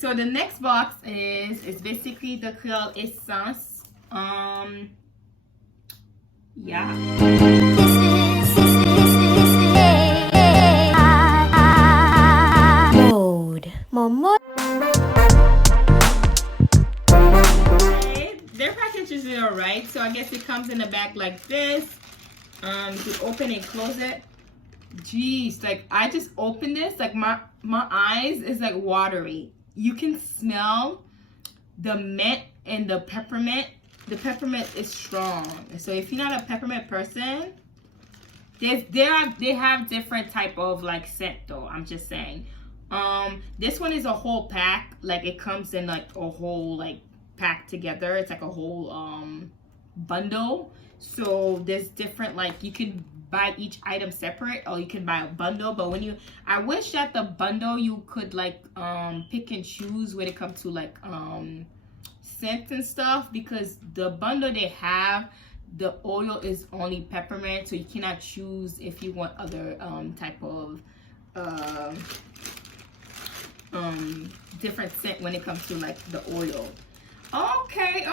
so the next box is basically the Kreyol Essence. Yeah. Maude. Their package is alright, so I guess it comes in a bag like this. You open and close it. Jeez, like I just opened this, like my eyes is like watery. You can smell the mint and the peppermint. The peppermint is strong, so if you're not a peppermint person, they have different type of like scent though. I'm just saying. This one is a whole pack, like it comes in like a whole like pack together. It's like a whole bundle. So there's different, like you can buy each item separate or you can buy a bundle, but when you, I wish that the bundle you could like pick and choose when it comes to like scents and stuff, because the bundle they have, the oil is only peppermint, so you cannot choose if you want other type of different scent when it comes to like the oil. Okay.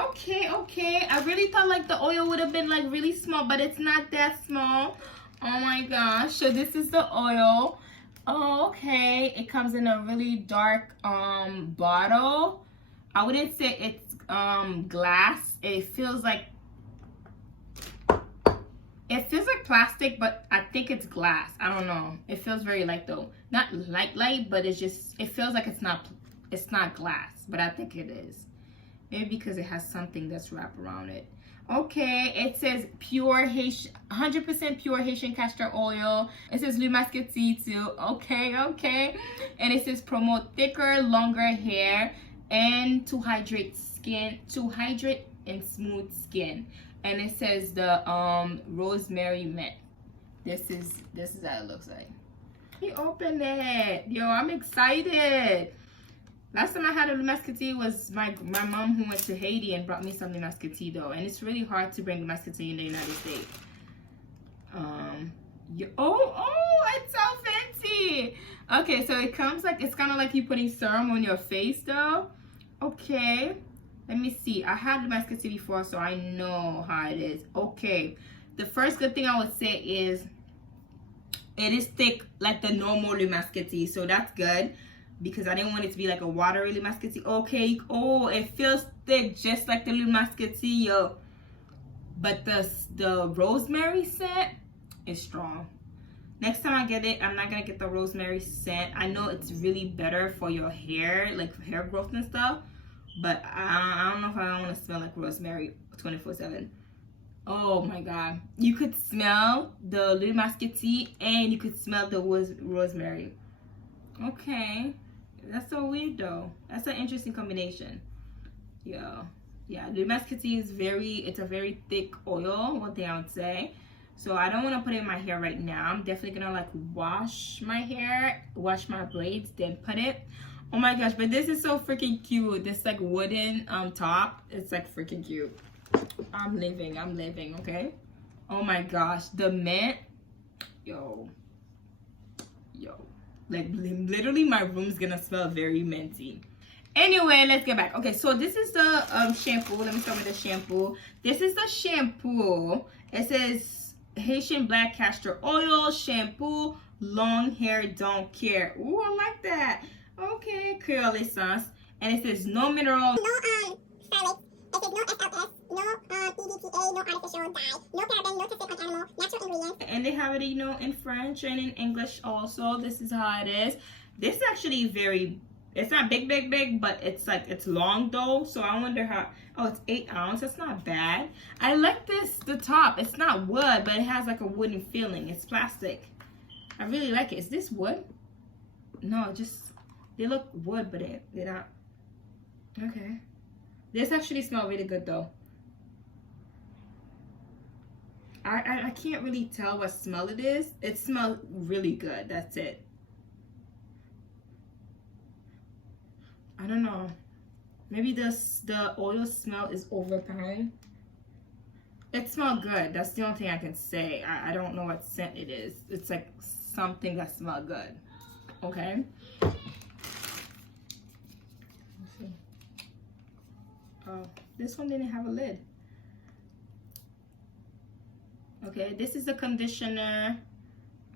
I really thought like the oil would have been like really small, but it's not that small. Oh my gosh. So this is the oil. Oh, okay. It comes in a really dark bottle. I wouldn't say it's glass. It feels like plastic, but I think it's glass. I don't know. It feels very light though. Not light, but it's just, it feels like it's not glass, but I think it is. Maybe because it has something that's wrapped around it. Okay, it says pure Haitian, 100% pure Haitian castor oil. It says Le Muscatel too. Okay. And it says promote thicker, longer hair and to hydrate and smooth skin. And it says the rosemary mint. This is how it looks like. He opened it. Yo, I'm excited. Last time I had a Le Muscatel was my mom who went to Haiti and brought me some Le Muscatel though, and it's really hard to bring Le Muscatel in the United States. It's so fancy. Okay, so it comes like, it's kind of like you putting serum on your face though. Okay, let me see. I had Le Muscatel before, so I know how it is. Okay, the first good thing I would say is it is thick like the normal Le Muscatel, so that's good, because I didn't want it to be like a watery Le Muscatel. Okay, oh, it feels thick just like the Le Muscatel, but the rosemary scent is strong. Next time I get it, I'm not gonna get the rosemary scent. I know it's really better for your hair, like hair growth and stuff, but I don't know if I want to smell like rosemary 24/7. Oh my god, you could smell the Le Muscatel and you could smell the rosemary. Okay, that's so weird though. That's an interesting combination. Yeah, Le Muscatel is it's a very thick oil, one thing I would say. So I don't want to put it in my hair right now. I'm definitely gonna like wash my hair, wash my braids, then put it. Oh my gosh, but this is so freaking cute. This like wooden top, it's like freaking cute. I'm living, okay? Oh my gosh, the mint, yo, like literally my room's gonna smell very minty. Anyway, let's get back. Okay, so this is the shampoo. Let me start with the shampoo. This is the shampoo. It says Haitian black castor oil shampoo, long hair don't care. Ooh, I like that. Okay, Kreyol Essence, and it says no mineral, no phthalates. It says no SLS, no EDTA, no artificial dye, no paraben, no tested on animal, natural ingredients. And they have it, you know, in French and in English also. This is how it is. This is actually very, it's not big, but it's like, it's long though. So I wonder how, oh, it's 8 ounces. That's not bad. I like the top. It's not wood, but it has like a wooden feeling. It's plastic. I really like it. Is this wood? No, just, they look wood, but they're not. Okay. This actually smells really good though. I can't really tell what smell it is. It smells really good. That's it. I don't know. Maybe the oil smell is overpowering. It smells good. That's the only thing I can say. I don't know what scent it is. It's like something that smells good. Okay. see. Oh, this one didn't have a lid. Okay, this is the conditioner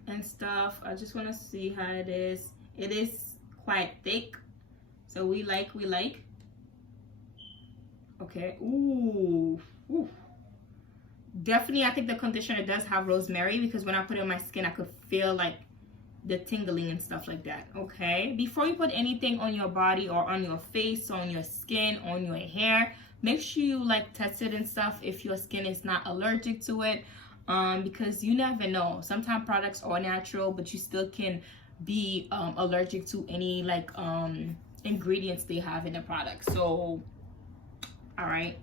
and stuff. I just want to see how it is. It is quite thick, so we like. Okay. Ooh. Definitely, I think the conditioner does have rosemary, because when I put it on my skin, I could feel like the tingling and stuff like that. Okay, before you put anything on your body or on your face, on your skin, on your hair, make sure you like test it and stuff if your skin is not allergic to it, because you never know. Sometimes products are natural, but you still can be allergic to any like ingredients they have in the product. So all right,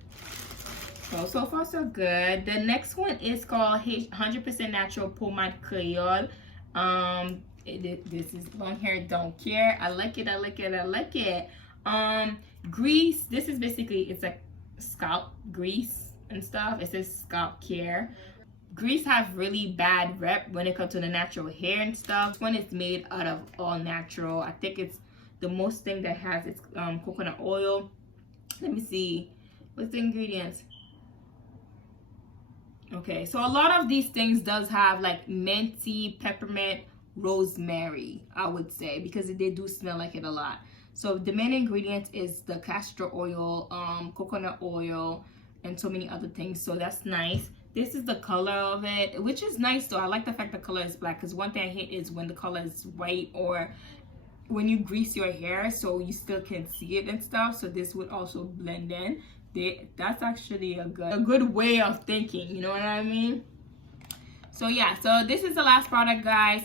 so far so good. The next one is called 100% natural pomade Kreyol. This is long hair don't care. I like it. Grease. This is basically, it's like scalp grease and stuff. It says scalp care. Grease have really bad rep when it comes to the natural hair and stuff. This one is made out of all natural. I think it's the most thing that has its coconut oil. Let me see, what's the ingredients? Okay, so a lot of these things does have like minty, peppermint, rosemary, I would say, because they do smell like it a lot. So the main ingredient is the castor oil, coconut oil, and so many other things. So that's nice. This is the color of it, which is nice though. I like the fact the color is black, because one thing I hate is when the color is white, or when you grease your hair so you still can see it and stuff. So this would also blend in. That's actually a good way of thinking, you know what I mean? So yeah, so this is the last product, guys.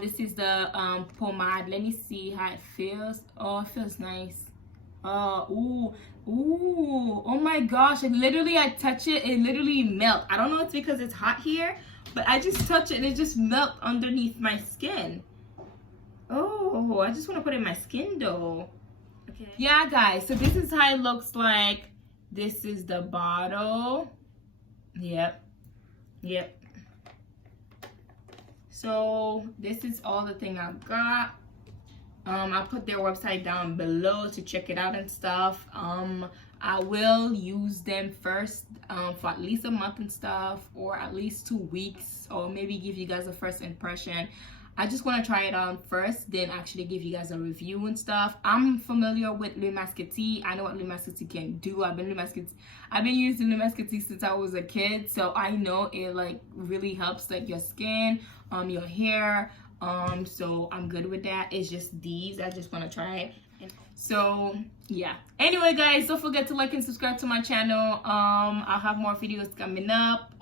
This is the pomade. Let me see how it feels. Oh, it feels nice. Ooh, oh my gosh, I touch it, it literally melts. I don't know if it's because it's hot here, but I just touch it and it just melts underneath my skin. Oh, I just want to put it in my skin though. Okay. Yeah, guys, so this is how it looks like. This is the bottle. Yep. So this is all the thing I've got. I'll put their website down below to check it out and stuff. I will use them first for at least a month and stuff, or at least 2 weeks, or maybe give you guys a first impression. I just want to try it on first, then actually give you guys a review and stuff. I'm familiar with Le Masqueti. I know what Le Masqueti can do. I've been using Le Masqueti since I was a kid, so I know it like really helps like your skin, your hair. So I'm good with that. It's just these. I just want to try it. So yeah. Anyway, guys, don't forget to like and subscribe to my channel. I'll have more videos coming up.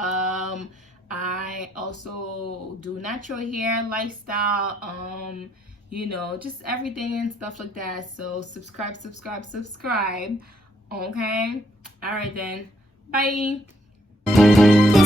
I also do natural hair, lifestyle, you know, just everything and stuff like that. So subscribe. Okay. All right then. Bye.